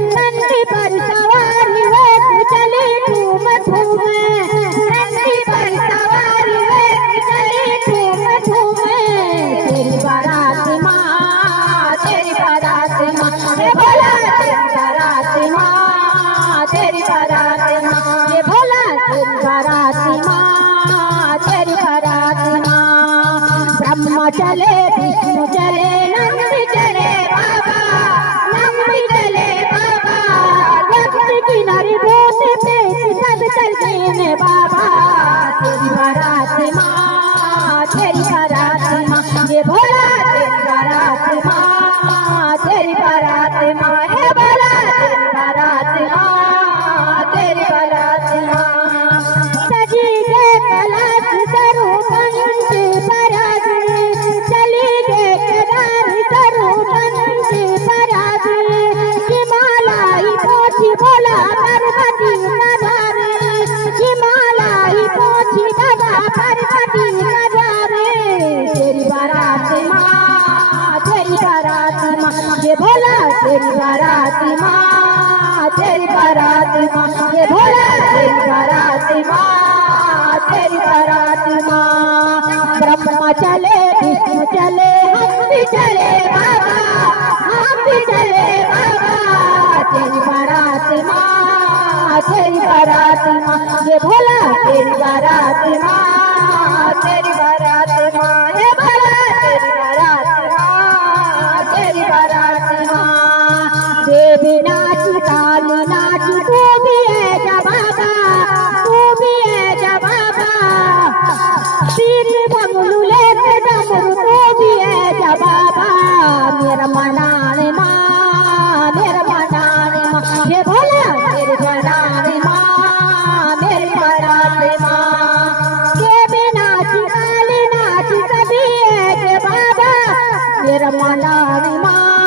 नंदी पर सवारी वे तू चली ठूम ठूम, नंदी पर सवारी वे तू चली ठूम ठूम। तेरी बारात माँ, तेरी बारात माँ, ये भोला तेरी बारात माँ, तेरी बारात माँ, ये भोला तेरी बारात माँ, तेरी बारात माँ। ब्रह्मा चले विष्णु चले नंदी चले बाबा, नंदी चले बाबा। गंगा किनारे भूत प्रेत सब चलते हैं बाबा। तेरी बारात माँ, तेरी बारात माँ, ये भोला तेरी बारात माँ, तेरी बारात माँ, ये भोला तेरी बारात माँ, तेरी बारात माँ। सजी के कलश स्वरूप नंदी परागी, चली के केदार स्वरूप नंदी परागी। हिमालय पोछी भोला पार्वती कधारे, हिमालय पोछी बाबा पार्वती कधारे। तेरी बारात माँ, तेरी बारात माँ, ये भोला तेरी बारात माँ, तेरी बारात माँ, ये भोला तेरी बारात माँ, तेरी बारात माँ। ब्रह्मा चले विष्णु चले हम भी चले बाबा, हम भी चले बाबा। तेरी बारात माँ, तेरी बारात माँ, ये भोला तेरी बारात माँ, तेरी बारात माँ, ये भोला तेरी बारात माँ, तेरी बारात माँ। देवी नाच काली नाच तू भी है जा बाबा, तू भी है जा बाबा। तीन बंगलू लेके डमरू तू भी है जा बाबा। मेरा मनाने माँ, मेरा मनाने माँ, ये भोला मेरे मनाने माँ, मेरे मनाने माँ। देवी नाच काली नाच सभी है जे बाबा, मेरा मनाने माँ,